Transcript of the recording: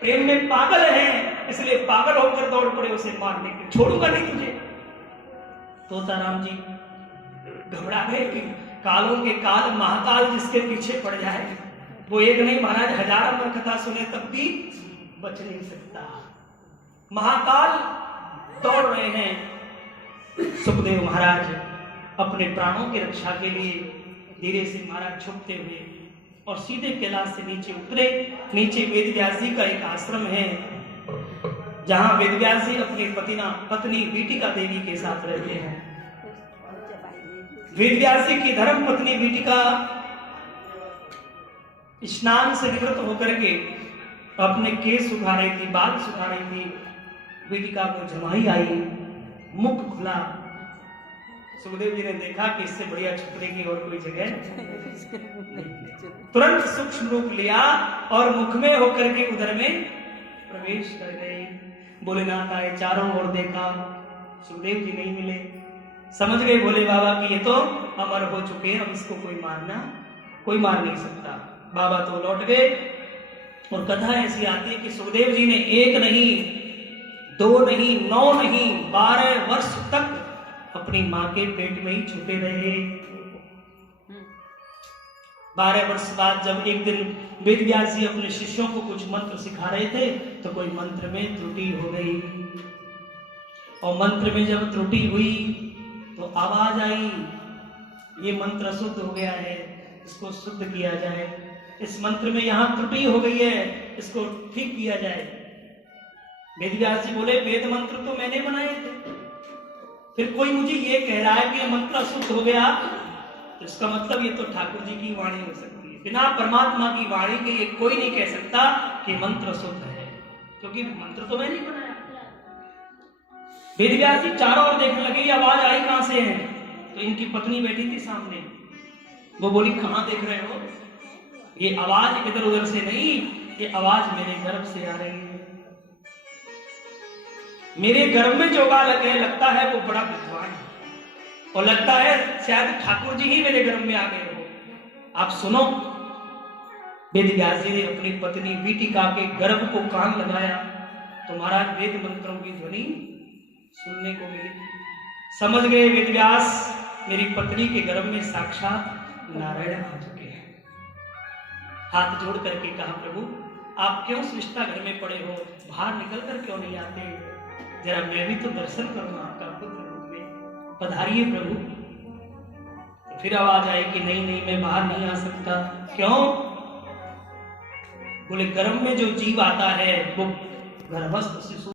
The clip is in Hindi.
प्रेम में पागल हैं, इसलिए पागल होकर दौड़ पड़े उसे मारने के, छोड़ूंगा नहीं तुझे। तोताराम जी घबरा गए कि कालों के काल महाकाल जिसके पीछे पड़ जाए, वो एक नहीं महाराज हजारों बार कथा सुने तब भी बच नहीं सकता। महाकाल दौड़ रहे हैं। सुखदेव महाराज अपने प्राणों की रक्षा के लिए धीरे से महाराज छुपते हुए और सीधे कैलाश से नीचे उतरे। नीचे वेदव्यास जी का एक आश्रम है, जहां वेदव्यास जी अपनी पत्नी बीटिका देवी के साथ रहते हैं। वेदव्यास जी की धर्म पत्नी बीटिका स्नान से निवृत्त होकर के अपने केस सुखा रही थी, बाल सुखा रही थी। बीटिका को जमाई आई, मुख खुला। सुखदेव जी ने देखा कि इससे बढ़िया छुपने की और कोई जगह नहीं। तुरंत सूक्ष्म रूप लिया और मुख में होकर के उधर में प्रवेश कर गए। भोलेनाथ आए, चारों ओर देखा, सुखदेव जी नहीं मिले। समझ गए भोले बाबा कि ये तो अमर हो चुके हैं, अब इसको कोई मार नहीं सकता। बाबा तो लौट गए। और कथा ऐसी आती है कि सुखदेव जी ने 1 नहीं 2 नहीं 9 नहीं 12 वर्ष तक अपनी मां के पेट में ही छुपे रहे। 12 वर्ष बाद जब एक दिन वेदव्यास जी अपने शिष्यों को कुछ मंत्र सिखा रहे थे, तो कोई मंत्र में त्रुटि हो गई। और मंत्र में जब त्रुटि हुई तो आवाज आई, ये मंत्र अशुद्ध हो गया है, इसको शुद्ध किया जाए। इस मंत्र में यहां त्रुटि हो गई है, इसको ठीक किया जाए। वेदव्यास जी बोले, वेद मंत्र तो मैंने बनाए थे, फिर कोई मुझे ये कह रहा है कि ये मंत्र अशुद्ध हो गया, तो इसका मतलब ये तो ठाकुर जी की वाणी हो सकती है। बिना परमात्मा की वाणी के ये कोई नहीं कह सकता कि मंत्र अशुद्ध है, क्योंकि मंत्र तो मैंने बनाया। वेदव्यास जी चारों ओर देखने लगे, ये आवाज आई कहां से है? तो इनकी पत्नी बैठी थी सामने। वो बोली, कहां देख रहे हो? ये आवाज इधर उधर से नहीं, ये आवाज मेरे गर्भ से आ रही है। मेरे गर्भ में जो बालक है, लगता है वो बड़ा विद्वान है, और लगता है शायद ठाकुर जी ही मेरे गर्भ में आ गए हो। आप सुनो। वेदव्यास जी ने अपनी पत्नी बीटिका के गर्भ को कान लगाया तो महाराज वेद मंत्रों की ध्वनि सुनने को मिली। समझ गए वेदव्यास, मेरी पत्नी के गर्भ में साक्षात नारायण आ चुके हैं। हाथ जोड़ करके कहा, प्रभु आप क्यों सृष्टा घर में पड़े हो, बाहर निकल कर क्यों नहीं आते? जरा मैं भी तो दर्शन करूं आपका पुत्र रूप में, पधारिए प्रभु। तो फिर आवाज आई कि नहीं नहीं, मैं बाहर नहीं आ सकता। क्यों? बोले, गर्भ में जो जीव आता है वो गर्भस्थ शिशु